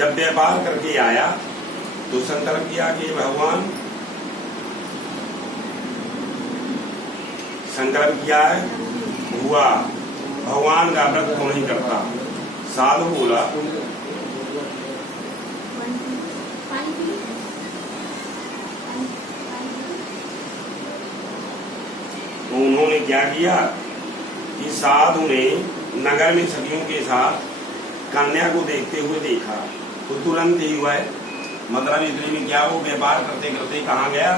जब व्यापार करके आया तो संकल्प किया कि भगवान, संकल्प किया है हुआ, भगवान का व्रत क्यों नहीं करता। साधु बोला तो उन्होंने क्या किया कि साधु ने नगर में सखियों के साथ कन्या को देखते हुए देखा तो तुरंत ही हुआ है, मतलब इतने में क्या, वो व्यापार करते करते कहाँ गया,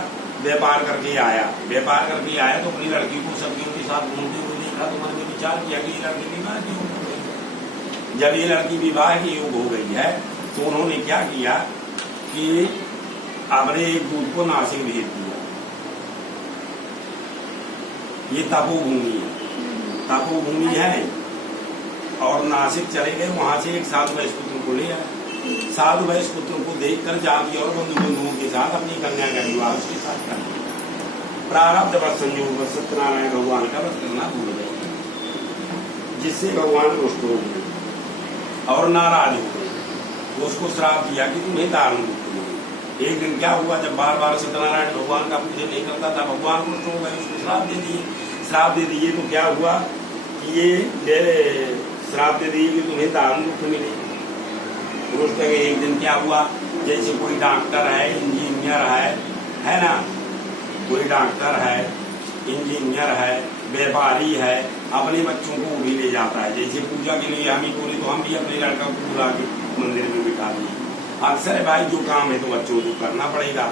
व्यापार करके आया। व्यापार करके आया तो अपनी लड़की को सखियों के साथ घूमते हुए देखा तो मन में विचार किया कि ये लड़की विवाह की योग हो गई। जब ये लड़की विवाह की योग हो गई है तो उन्होंने क्या किया कि अपने एक दूत को नासिक भेज दिया। ये तपोभूमि है, तपोभूमि है, और नासिक चले गए। वहां से एक साधु वैश्य पुत्र को ले आए। साधु वैश्य पुत्र को देखकर जाति और बंधु बंधुओं के साथ अपनी कन्या का विवाह उसके साथ कर दिया। प्रारब्ध व संयोग सत्यनारायण भगवान का व्रत करना भूल गए, जिससे भगवान रुष्ट हो गए और नाराज हो गए। उसको श्राप दिया कि तुम्हें दारुण दुख। एक दिन क्या हुआ, जब बार बार सत्यनारायण भगवान का पूजन नहीं करता था, भगवान रुष्ट हो गए, उसको श्राप दे दिए। श्राप दे दिए तो क्या हुआ कि ये श्राप दे दिए कि तुम्हें दारुण दुख मिले। रुष्ट गए। एक दिन क्या हुआ, जैसे कोई डॉक्टर है, इंजीनियर है ना, कोई डॉक्टर है, इंजीनियर है, व्यापारी है, अपने बच्चों को भी ले जाता है। जैसे पूजा के लिए हम ही बोले तो हम भी अपने लड़का को बुला के मंदिर में बिठा दिए। अक्सर है भाई, जो काम है तो बच्चों को करना पड़ेगा।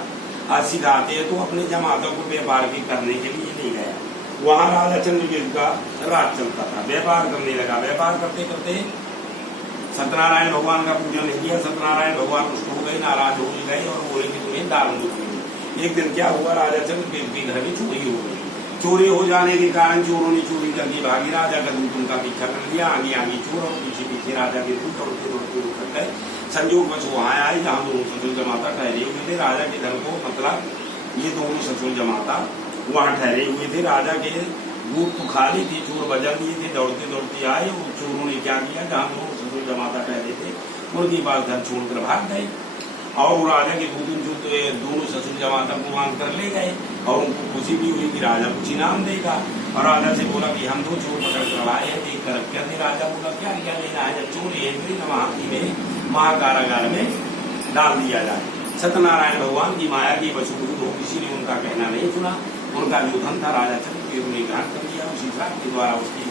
आज सिखाते हैं तो अपने जमातों को व्यापार भी करने के लिए नहीं गया। वहाँ राजा चंद्रवीर का राज चलता था, व्यापार करने लगा। व्यापार करते करते सत्यनारायण भगवान का पूजन नहीं किया। सत्यनारायण भगवान रुष्ट हो गए, नाराज हो गए और बोले कि तुम्हें दारुण दुख मिले। एक दिन क्या हुआ, राजा चंद्रवीर के घर में चोरी हो गई। चोरी हो जाने के कारण चोरों ने चोरी करके भागी। राजा का दूत उनका पीछा कर लिया, आगे आगे चोर और पीछे पीछे राजा के दूत दौड़ते दौड़ते उतर गए। संयोग बस वहां आए जहाँ दोनों ससुर जमाता ठहरे हुए थे। राजा के घर को, मतलब ये दोनों ससुर जमाता वहां ठहरे हुए थे। राजा के दूत तो खाली थे, चोर बजा दिए थे, दौड़ते दौड़ते आए और चोरों ने क्या किया, जहाँ दोनों ससुर जमाता ठहरे थे उनके पास घर छोड़कर भाग गए। और राजा के दूत जो दोनों ससुर जमाता को मांग कर ले गए और उनको खुशी भी हुई कि राजा कुछ इनाम देगा। और राजा से बोला कि हम दो चोर पकड़ कर आए हैं, देख कर क्या थे। राजा बोला क्या क्या लेना है, जब चोर है महाती में महाकारागार में डाल दिया जाए। सत्यनारायण भगवान की माया की वसूली हो, किसी ने उनका कहना नहीं सुना। उनका जो धन था राजा चंद्रवीर ने ग्रहण कर दिया। उसी श्राप के द्वारा उसकी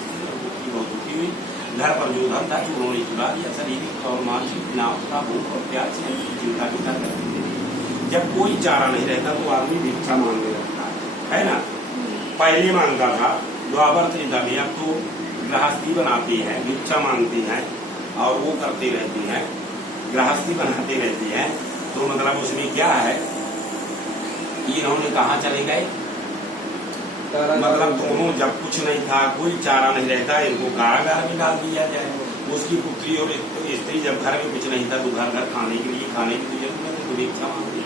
बहुत दुखी हुई। घर पर जो धन था उन्होंने चुरा दिया। शारीरिक और मानसिक नाव का भूख और प्यास से चिंता विता करती थी। जब कोई चारा नहीं रहता तो आदमी भिक्षा मांगने लगता है ना। पहले मांगता था, द्वापर त्रेता में, अब तो गृहस्थी बनाते हैं, भिक्षा मांगते हैं और वो करते रहते हैं, गृहस्थी बनाते रहते हैं। तो मतलब उसमें क्या है, इन्होंने कहाँ चले गए, मतलब दोनों जब कुछ नहीं था, कोई चारा नहीं रहता, इनको कारागार में डाल दिया जाए। उसकी पुत्री और स्त्री जब घर में कुछ नहीं था तो घर घर खाने के लिए, खाने की जरूरत है तो भिक्षा मांगते।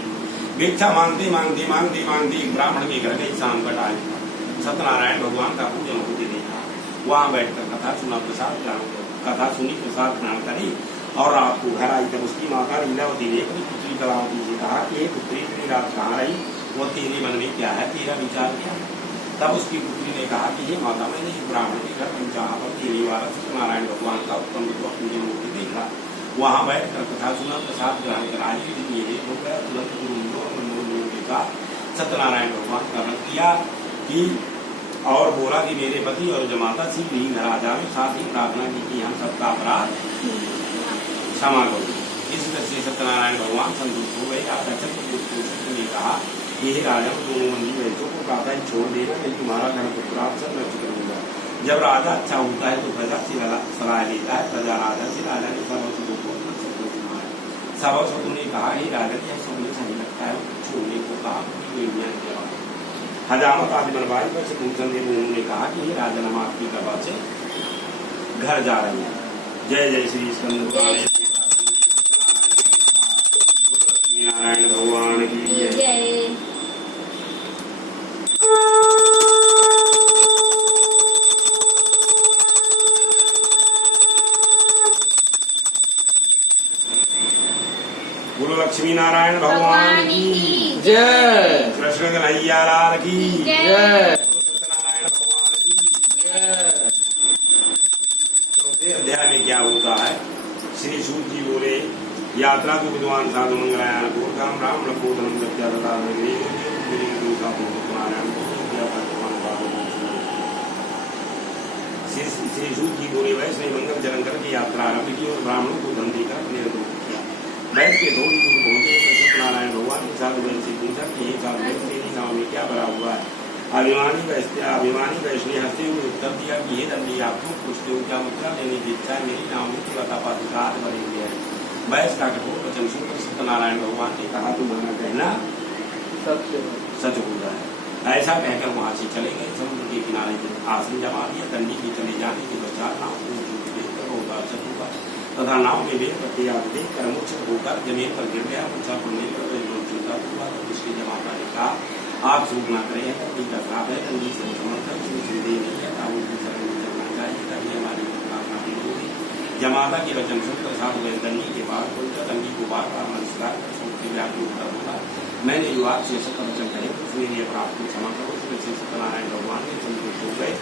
भिक्षा मांगते मांगते मांगते मांगते एक ब्राह्मण के घर गई। शाम का टाइम था, सत्यनारायण भगवान का पूजन होते देखा। वहाँ बैठकर कथा सुना, प्रसाद ग्रहण, कथा सुनी, प्रसाद ग्रहण करी और रात को घर आई। तब उसकी माता लीलावती ने अपनी पुत्री कलावती से कहा कि ये पुत्री इतनी रात कहाँ रही, वो तेरे मन में क्या है, तेरा विचार क्या है। तब उसकी पुत्री ने कहा कि ये माता, मैंने एक ब्राह्मण के घर पंचाहा पर तेरे वाला सत्यनारायण भगवान का उत्तम पूजन होते देखा। वहाँ बैठ कर कथा सुना, प्रसाद ग्रहण कर आज ये हो गया। तुरंत गुरु के साथ सत्यनारायण भगवान का व्रत किया कि और बोला कि मेरे पति और जमाता शीघ्र ही घर आ जाए। साथ ही प्रार्थना की कि हम सबका अपराध क्षमा करो। इस तरह से सत्यनारायण भगवान संतुष्ट हो गए। राजा चंद्रगुप्त ने कहा, ये राजा दोनों मंदिर बहनों को कहा था छोड़ देना, मैं तुम्हारा घर को प्राप्त सब नष्ट करूंगा। जब राजा अच्छा होता है तो प्रजा से सलाह लेता है। प्रजा राजा से, राजा ने सभासदों को सभासदों ने कहा, ये राजा क्या सुनने सही लगता है, छोड़ने को कहा। हजामत आदि बनवाई पर से उन्होंने कहा कि ये राजा आपकी कृपा से घर जा रहे हैं। जय जय श्री स्कंद नारायण भगवान की जय। बोलो लक्ष्मी नारायण भगवान की जय। कृष्ण कन्हैया लाल की जय। सत्यनारायण भगवान की जय। चौथे अध्याय में क्या होता है? श्री सूत जी बोले यात्रा को विद्वान साधु मंगलायान पूर्वकाम राम लंबोधनम श्री सूत जी बोले वैसे मंगल चरण करके यात्रा आरंभ की और ब्राह्मणों को धन देकर अपने बैठ के थोड़ी दूर पहुंचे तो सत्यनारायण भगवान के साधु वैसे पूछा कि ये साधु मेरी नाव में क्या भरा हुआ है? अभिमानी वैष्णव हंसते हुए उत्तर दिया कि हे दंडी आप क्यों पूछते हो? क्या मुद्रा लेने की इच्छा है? मेरी नाव में पातिकात भरे हुए है। वैश्य का कठोर वचन सुनकर सत्यनारायण भगवान ने कहा तुम्हारा कहना सच हो जाए। ऐसा कहकर वहां से चले गए। समुद्र के किनारे आसन जमा दिया। दंडी के चले जाने के पश्चात नाव को तथा नाव में बेल पत्ते आदि देखकर मूर्छित होकर जमीन पर गिर गया। मूर्छा पड़ने पर उसके जमाता ने कहा आप सूख न करें, दंडी का श्राप है। दंडी से समर्थन नहीं है, चलना चाहिए तभी हमारी प्रार्थना भी होगी। जमाता के वचन सुनकर साधु दंडी के पास बोलकर दंडी को बार बार नमस्कार कर सूखते व्यापी उत्तर होगा मैंने जो आपसे सत्य वचन कहे उसमें लिए प्राप्त को क्षमा करो। उसमें से सत्यनारायण भगवान ने संतुष्ट हो गए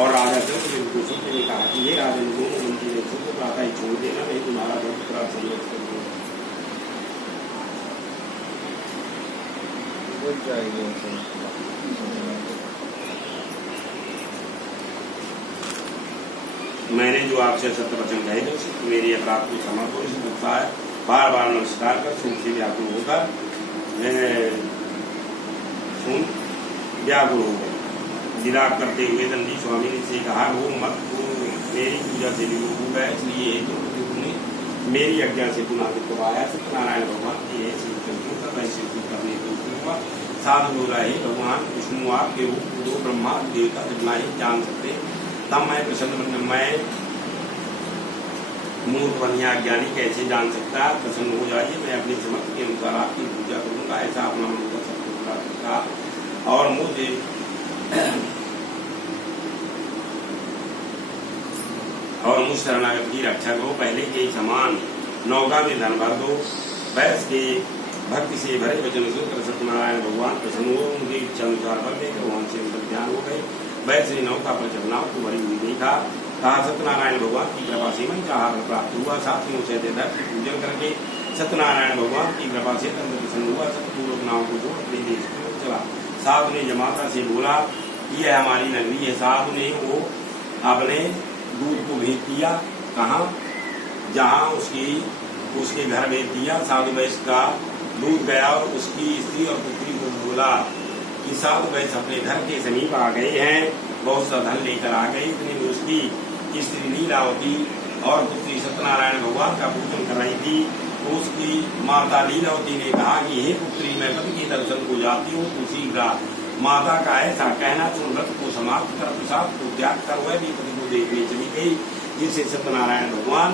और राजा चंद्र उनको सुनने ने कहा कि ये राजन दोनों उनकी को प्रातः छोड़ देना, नहीं तुम्हारा बहुत संयोग कर दूंगा। मैंने जो आपसे सत्य वचन कहे थे मेरी अपराध को क्षमा करो। इस बार बार नमस्कार कर सुन से व्याकुल होकर सुन व्याकुल हो गए। विलाप करते हुए दंडी स्वामी ने से कहा वो मत मेरी पूजा से विमुख हो गया, इसलिए तुमने मेरी आज्ञा से पुनः करवाया। सत्यनारायण भगवान की ऐसी वैसे करने को हुआ। साधु बोला है भगवान विष्णु आपके रूप दो ब्रह्मा देवता जितना ही जान सकते तब मैं प्रसन्न मैं मूर्ख बनिया ज्ञानी कैसे जान सकता है? प्रसन्न हो जाइए, मैं अपनी समझ के अनुसार आपकी पूजा करूंगा। ऐसा अपना मन का सब कहा और मुझे मुझ शरणागत की रक्षा करो। पहले के समान नौका में धन भर दो। वैश्य के भक्ति से भरे वचन सुनकर सत्यनारायण भगवान प्रसन्न हो उनकी इच्छा अनुसार बल लेकर वहां से उनका ध्यान हो गए। वैसे नौका पर चलना को भरी हुई नहीं था। कहा सत्यनारायण भगवान की कृपा से मन का आहार प्राप्त हुआ। साथियों से की पूजन करके सत्यनारायण भगवान की कृपा से तंत्र प्रसन्न हुआ। सतपूर्वक नाव को जोड़ अपने देश की चला। साधु ने जमाता से बोला यह हमारी नगरी है। साधु ने वो अपने दूध को भेज दिया कहाँ जहाँ उसके घर भेज दिया। साधु वैश्य का दूध गया और उसकी स्त्री और पुत्री को बोला कि साधु वैश्य अपने घर के समीप आ गए हैं, बहुत सा धन लेकर आ गए। इतने में उसकी स्त्री लीलावती और पुत्री सत्यनारायण भगवान का पूजन कर रही थी। तो उसकी माता लीलावती ने कहा कि हे पुत्री मैं पति के दर्शन को जाती हूँ, तू शीघ्र। माता का ऐसा कहना सुन व्रत को समाप्त कर प्रसाद को त्याग कर वह भी पति को देखने चली गई। जिससे सत्यनारायण भगवान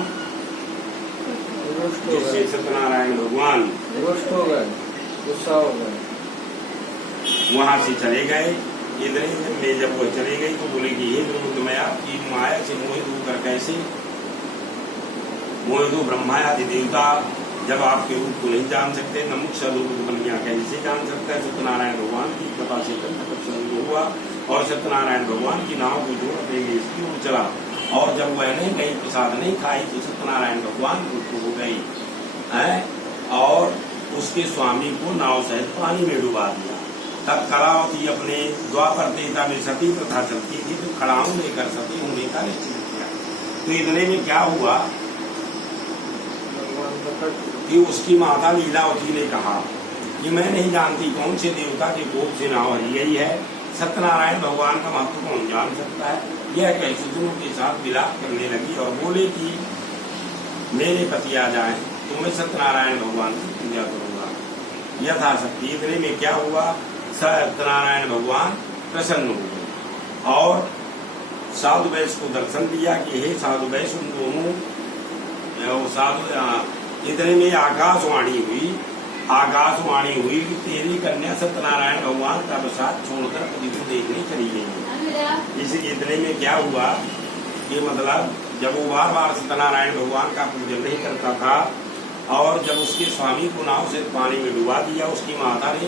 गुस्सा हो गए वहां से चले गए। इतने में जब वह चले गई तो बोले कि हे प्रभु मैं आपकी माया से मोहित होकर कैसे मोहित हो? ब्रह्मा आदि देवता जब आपके रूप को नहीं जान सकते न मुख्य रूप बनिया कैसे जान सकता है? सत्यनारायण भगवान की कृपा से प्रसन्न हुआ और सत्यनारायण भगवान की नाव को जोड़ अपने देश की ओर चला। और जब वह नहीं गई प्रसाद नहीं खाई तो सत्यनारायण भगवान मृत्यु हो गई है और उसके स्वामी को नाव सहित पानी में डुबा दिया। तब कलावती अपने द्वापर देवता में सती प्रथा चलती थी तो खड़ाऊ लेकर सती होने का निश्चय किया। तो इतने में क्या हुआ कि उसकी माता लीलावती ने कहा कि मैं नहीं जानती कौन से देवता के कोप से नाव हरी गई है। सत्यनारायण भगवान का महत्व कौन जान सकता है? यह कह सज्जनों के साथ विलाप करने लगी और बोले कि मेरे पति आ जाए तो मैं सत्यनारायण भगवान की पूजा करूंगा यथाशक्ति। इतने में क्या हुआ सत्यनारायण भगवान प्रसन्न हो गए और साधु वैश्य को दर्शन दिया कि हे साधु वैश्य उन दोनों इतने में आकाशवाणी हुई कि तेरी कन्या सत्यनारायण भगवान का प्रसाद छोड़कर पति को देखने चली गई। इस इतने में क्या हुआ कि मतलब जब वो बार बार सत्यनारायण भगवान का पूजन नहीं करता था और जब उसके स्वामी को नाव से पानी में डुबा दिया, उसकी माता ने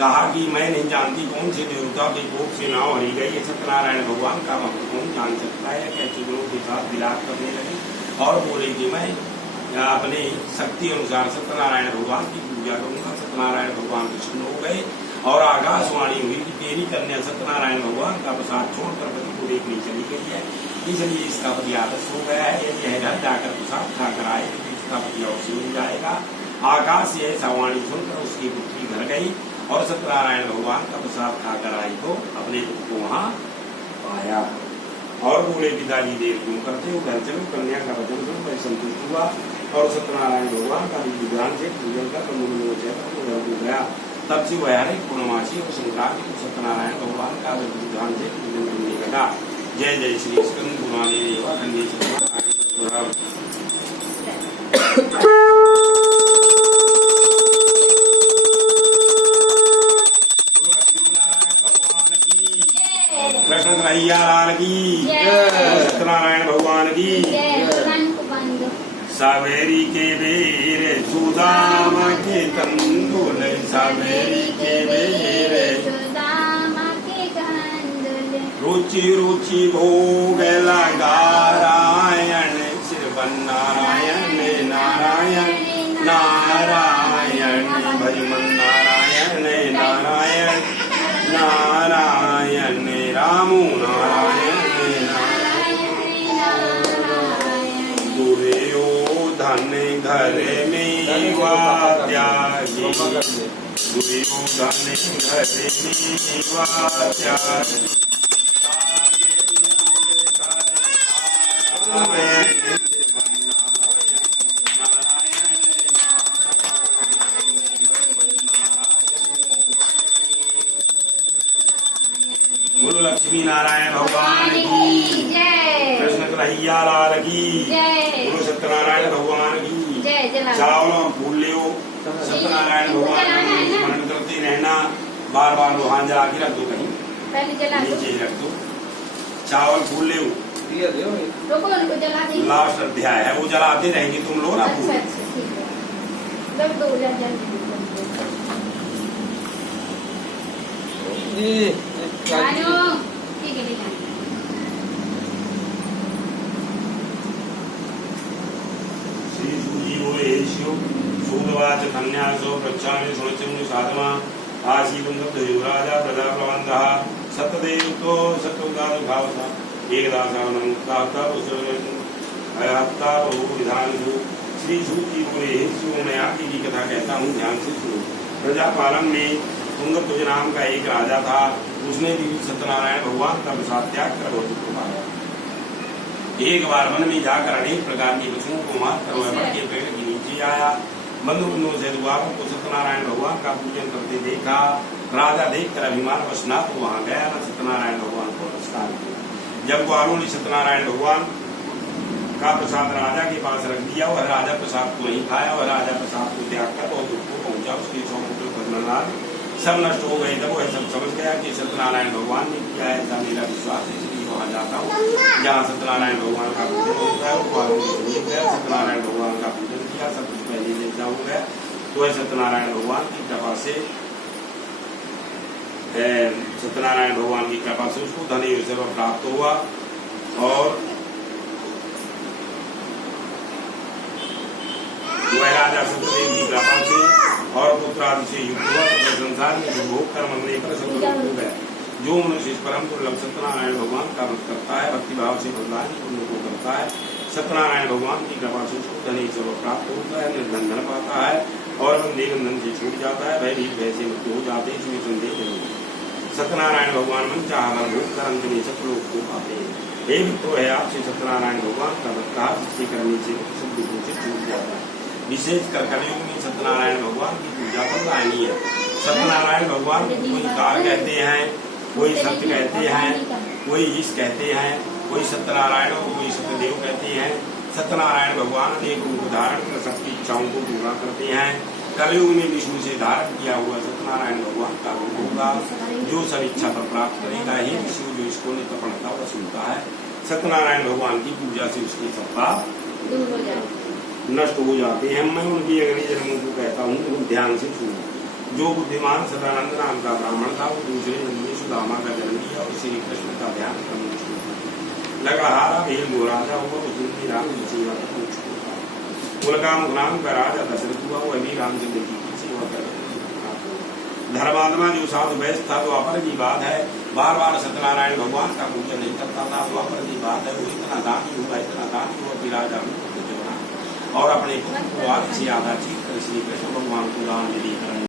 कहा कि मैं नहीं जानती कौन से देवता के कोप से नाव हरी गई है, सत्यनारायण भगवान का भक्त कौन जान सकता है। क्या चुगलों के साथ विलाप करने लगी और बोले कि मैं अपने शक्ति अनुसार सत्यनारायण भगवान की पूजा करूंगा। सत्यनारायण भगवान प्रसन्न हो गए और आकाशवाणी हुई कि तेरी कन्या सत्यनारायण भगवान का प्रसाद छोड़कर पति को देखने चली गई है, इसलिए इसका पति आदर्श हो गया है। यदि यह घर जाकर प्रसाद खाकर आए तो इसका पति अवश्य मिल जाएगा। आकाश से ऐसा वाणी सुनकर उसकी पुत्री घर गई और सत्यनारायण भगवान का प्रसाद खाकर आई तो अपने पुत्र को वहाँ पाया और बोले पिताजी देर क्यों करते हो, घर चलो, कन्या का वचन सुनो। मैं संतुष्ट हुआ और सत्यनारायण भगवान का विधान से पूजन कर गया। तब से वह हर एक पूर्णमासी और संक्रांति को सत्यनारायण भगवान का विधान से पूजन करने लगा। जय जय श्री स्कंद गुरुवाणी देवा खंडे कृष्ण कन्हैया लाल की, सत्यनारायण भगवान की। सावेरी के बेर सुदामा के तंदुल, सावेरी के बेर रुचि रुचि भोग लगारायण, श्रीवन नारायण नारायण नारायण, भजमन नारायण नारायण नारायण, रामो नारायण नारायण। दुर्योधन घर में त्यागी, दुर्योधन घर में त्यागी, बोलो लक्ष्मी नारायण भगवान की जय, कृष्ण कन्हैया लाल की जय, बोलो सत्यनारायण भगवान की जय। चावल फूल ले सत्यनारायण भगवान का स्मरण करते रहना, बार बार वहां जला के रख दो, कहीं नीचे रख दो। चावल फूल ले लास्ट अध्याय है, वो जलाते रहेंगे, तुम लोग ना फूल। श्री सूजी बोले सूदवाच कन्यासो प्रच्छामि सुनचमु साधमा आसीदं युवराजा प्रजाप्रबन्धः सत्यदेवतो सत्योदान भावता एकदासावनं ताता हत्ता बहु विधानसु। श्री सूजी बोले मैं आपकी की कथा कहता हूँ, ध्यान से सुनो। प्रजापालन में तुंगध्वज नाम का एक राजा था, उसने भी सत्यनारायण भगवान का प्रसाद त्याग कर बहुत दुख पाया। एक बार वन में जाकर अनेक प्रकार के पशुओं को मारकर वह वन के पेड़ के नीचे आया। बंधु बंधुओं से द्वारों को सत्यनारायण भगवान का पूजन करते देखा। राजा देखकर अभिमान वश ना तो वहां गया न सत्यनारायण भगवान को नमस्कार किया। जब ग्वालों ने सत्यनारायण भगवान का प्रसाद राजा के पास रख दिया, वह राजा प्रसाद को नहीं खाया, वह राजा प्रसाद को त्याग कर बहुत दुख को पहुंचा। उसके 100 पुत्र भजनलाल सब नष्ट हो गए। जब वह सब समझ गया कि सत्यनारायण भगवान ने किया है, ऐसा मेरा विश्वास है, इसलिए वहां जाता हूँ जहाँ सत्यनारायण भगवान का पूजन होता है। सत्यनारायण भगवान का पूजन किया, सब कुछ पहले जैसा हो गया। तो वह सत्यनारायण भगवान की कृपा से सत्यनारायण भगवान की कृपा से उसको धन सर्व प्राप्त हुआ और वह राजा सत्यदेव की कृपा से और पुत्रादि से युक्त हुआ। तो संसार में भोग कर्म मिलने पर सब हो गया। जो मनुष्य इस परम दुर्लभ सत्यनारायण भगवान का व्रत करता है, भक्ति भाव से भगवान को करता है, सत्यनारायण भगवान की कृपा से उसको धन सर्व प्राप्त होता है, निर्धन पाता है और बंधन से छूट जाता है, भय भय से मुक्त हो जाते हैं। इसमें संदेह नहीं। सत्यनारायण भगवान मन चाहकर भोग कर अंत में सब लोग को पाते हैं। एक तो है आपसे सत्यनारायण भगवान का भक्ति करने से सब दुखों से छूट जाता है। विशेष कर कलयुग में सत्यनारायण भगवान की पूजा बदलानी है। सत्यनारायण भगवान को कोई कार कहते हैं, कोई सत्य कहते हैं, कोई ईश कहते हैं, कोई सत्यनारायण और कोई सत्यदेव कहते हैं। सत्यनारायण भगवान अनेक रूप धारण कर सबकी इच्छाओं को पूरा करते हैं। कलयुग में विष्णु से धारण किया हुआ सत्यनारायण भगवान का रूप होगा, जो सब इच्छा पर प्राप्त करेगा। हे विष्णु जो इसको नित्यपणता वह सुनता है, सत्यनारायण भगवान की पूजा से उसकी सब पाप दूर हो जाए। नष्ट हो जाते हैं। मैं उनकी अगली जन्मों को कहता हूँ तुम ध्यान से सुनो। जो बुद्धिमान सदानंद नाम का ब्राह्मण था वो दूसरे जन्म में सुदामा का जन्म लिया और श्री कृष्ण का ध्यान करना शुरू किया। लकड़हारा भेल गोराजा हुआ उस दिन की राम की सेवा करना शुरू किया। उनका मुखनाम का राजा दशरथ हुआ वो अभी रामचंद्र जी की सेवा कर धर्मात्मा जो साधु वैश्य था तो अपर की बात है, बार बार सत्यनारायण भगवान का पूजन नहीं करता था तो अपर की बात है। वो इतना दानी हुआ कि राजा और अपने पुत्र को आदि से आधा चीत कर श्री कृष्ण भगवान को दान दे